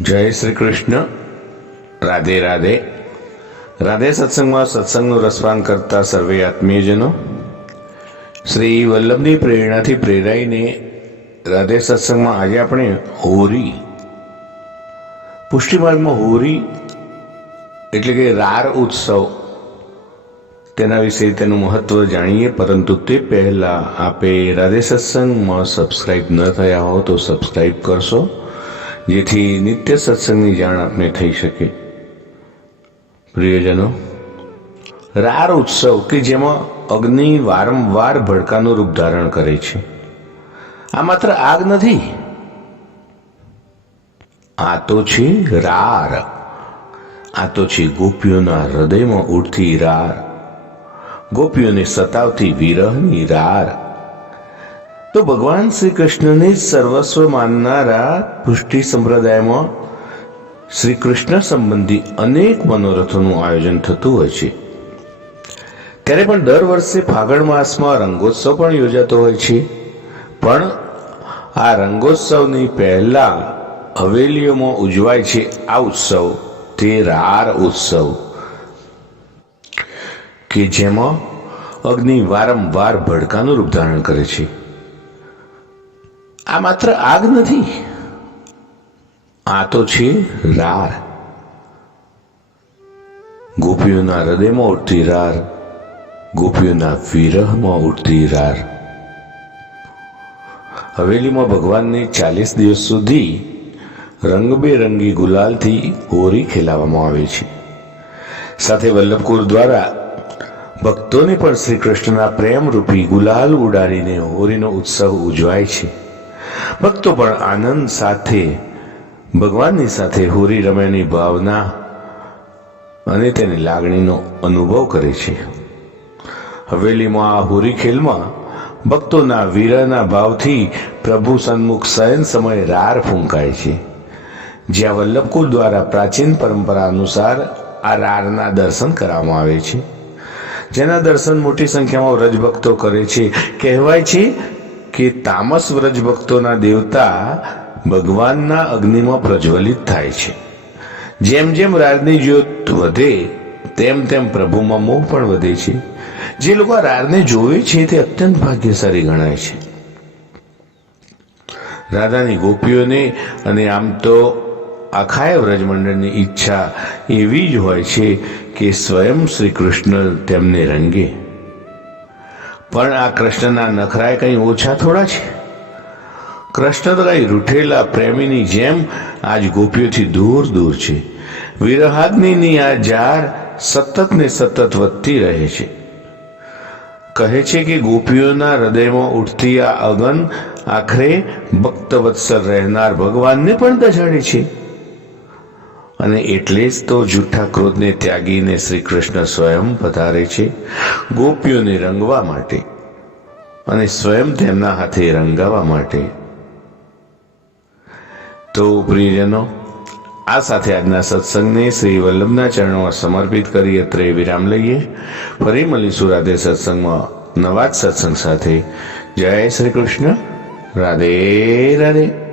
જય શ્રી કૃષ્ણ. રાધે રાધે. રાધે સત્સંગમાં સત્સંગનું રસપાન કરતા સર્વે આત્મીયજનો. શ્રી વલ્લભની પ્રેરણાથી પ્રેરાઈને રાધે સત્સંગમાં આજે આપણે હોરી. પુષ્ટિમાર્ગમાં હોરી એટલે કે રાર ઉત્સવ. તેના વિશે તેનું મહત્વ જાણીએ, પરંતુ તે પહેલાં આપે રાધે સત્સંગમાં સબસ્ક્રાઈબ ન થયા હો તો સબસ્ક્રાઈબ કરશો. જેથી નિત્ય સત્સંગની જાણ આપને થઈ શકે. પ્રિયજનો, રાર ઉત્સવ કે જેમાં અગ્નિ વારંવાર ભડકાનું રૂપ ધારણ કરે છે. આ માત્ર આગ નથી. આ તો છે રાર. આ તો છે ગોપીઓના હૃદયમાં ઉઠતી રાર. ગોપીઓને સતાવતી વિરહની રાર. તો ભગવાન શ્રી કૃષ્ણને સર્વસ્વ માનનારા પુષ્ટિ સંપ્રદાયમાં શ્રી કૃષ્ણ સંબંધી અનેક મનોરથોનું આયોજન થતું હોય છે. ત્યારે પણ દર વર્ષે ફાગણ માસમાં રંગોત્સવ પણ યોજાતો હોય છે. પણ આ રંગોત્સવની પહેલા હવેલીઓમાં ઉજવાય છે આ ઉત્સવ તે રાર ઉત્સવ. કે જેમાં અગ્નિ વારંવાર ભડકાનું રૂપ ધારણ કરે છે. આ માત્ર આગ નથી. આ તો છે રાર. ગોપીઓના હૃદયમાં ઉઠતી રાર, ગોપીઓના વિરહમાં ઉઠતી રાર. હવેલીમાં ભગવાનને ચાલીસ દિવસ સુધી રંગબેરંગી ગુલાલથી હોરી ખેલાવવામાં આવે છે. સાથે વલ્લભકુર દ્વારા ભક્તોને પણ શ્રી કૃષ્ણના પ્રેમરૂપી ગુલાલ ઉડાડીને હોરીનો ઉત્સવ ઉજવાય છે. ભક્તો પણ આનંદ સાથે, ભગવાનની સાથે હોરી રમેની ભાવના અને તેની લાગણીનો અનુભવ કરે છે. હવેલીમાં આ હોરી ખેલમાં ભક્તોના વીરના ભાવથી પ્રભુ સન્મુખ શયન સમયે રાર ફૂંકાય છે. જ્યાં વલ્લભકુલ દ્વારા પ્રાચીન પરંપરા અનુસાર આ રારના દર્શન કરવામાં આવે છે. જેના દર્શન મોટી સંખ્યામાં વ્રજભક્તો કરે છે. કહેવાય છે કે તામસ વ્રજ ભક્તોના દેવતા ભગવાનના અગ્નિમાં પ્રજ્વલિત થાય છે. જેમ જેમ રાજની જ્યોત વધે, તેમ તેમ પ્રભુમાં મોહ પણ વધે છે. જે લોકો આ રારને જોવે છે, તે અત્યંત ભાગ્યશાળી ગણાય છે. રાધાની ગોપીઓને અને આમ તો આખાય વ્રજમંડળની ઈચ્છા એવી જ હોય છે કે સ્વયં શ્રી કૃષ્ણ તેમને રંગે. પણ આ કૃષ્ણના નખરાય કંઈ ઓછા થોડા છે? કૃષ્ણ તો કંઈ રૂઠેલા પ્રેમીની જેમ આજ ગોપીઓથી દૂર દૂર છે. વિરહાગ્નિની આ જાર સતત ને સતત વધતી રહે છે. કહે છે કે ગોપીઓના હૃદયમાં ઉઠતી આ અગન આખરે ભક્તવત્સર રહેનાર ભગવાનને પણ દજાડે છે. અને એટલે જ તો જૂઠા ક્રોધને ત્યાગીને શ્રી કૃષ્ણ સ્વયં પધારે છે, ગોપીઓને રંગવા માટે અને સ્વયં તેમના હાથે રંગાવા માટે. તો પ્રિયજનો, આ સાથે આજના સત્સંગને શ્રી વલ્લભના ચરણોમાં સમર્પિત કરી અત્રે વિરામ લઈએ. ફરી મળીશું રાધે સત્સંગમાં નવા જ સત્સંગ સાથે. જય શ્રી કૃષ્ણ. રાધે રાધે.